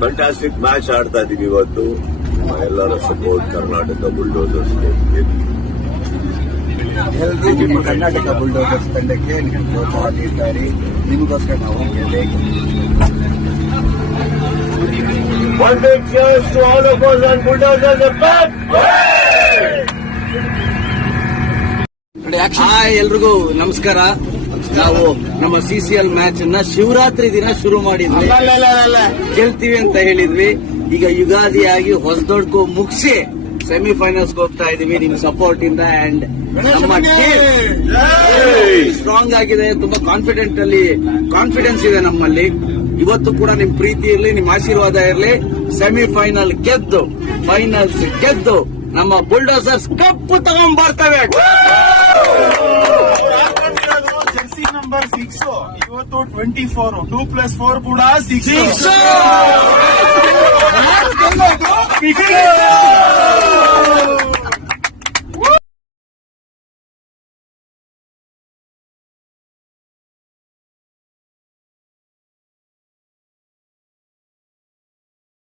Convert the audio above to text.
Fantastic match ಆಡ್ತಾ ಇದೀವಿ ಇವತ್ತು. ಎಲ್ಲರ ಸಪೋರ್ಟ್ ಕರ್ನಾಟಕ ಬುಲ್ಡೋಸರ್ಸ್ಗೆ. ಎಲ್ಲರೂ ನಿಮ್ಮ ಕರ್ನಾಟಕ ಬುಲ್ಡೋಸರ್ಸ್ ತಂಡಕ್ಕೆ ನಿಮ್ಮ ಪ್ರೋತ್ಸಾಹ ನೀಡ್ತಾರೆ. ನಿಮಗೋಸ್ಕರ ನಾವು One big cheers to all of us on Bulldozers are back! ಎಲ್ರಿಗೂ ನಮಸ್ಕಾರ. ನಾವು ನಮ್ಮ CCL ಮ್ಯಾಚ್ ಅನ್ನ ಶಿವರಾತ್ರಿ ದಿನ ಶುರು ಮಾಡಿದ್ವಿ. ಗೆಲ್ತೀವಿ ಅಂತ ಹೇಳಿದ್ವಿ. ಈಗ ಯುಗಾದಿಯಾಗಿ ಹೊಸದೊಡ್ಕು ಮುಗಿಸಿ ಸೆಮಿಫೈನಲ್ಸ್ ಹೋಗ್ತಾ ಇದೀವಿ ನಿಮ್ ಸಪೋರ್ಟ್ ಇಂದ. ಅಂಡ್ ನಮ್ಮ ಟೀಮ್ ಸ್ಟ್ರಾಂಗ್ ಆಗಿದೆ. ತುಂಬಾ ಕಾನ್ಫಿಡೆನ್ಸ್ ಇದೆ ನಮ್ಮಲ್ಲಿ. ಇವತ್ತು ಕೂಡ ನಿಮ್ ಪ್ರೀತಿ ಇರ್ಲಿ, ನಿಮ್ ಆಶೀರ್ವಾದ ಇರ್ಲಿ. ಸೆಮಿಫೈನಲ್ ಗೆದ್ದು ಫೈನಲ್ಸ್ ಗೆದ್ದು ನಮ್ಮ ಬುಲ್ಡೋಸರ್ಸ್ ಕಪ್ಪು ತಗೊಂಡ್ ಬರ್ತವೆ. ಜೆರ್ಸಿ ನಂಬರ್ 6 ಇವತ್ತು 24 2+4 ಕೂಡ 6.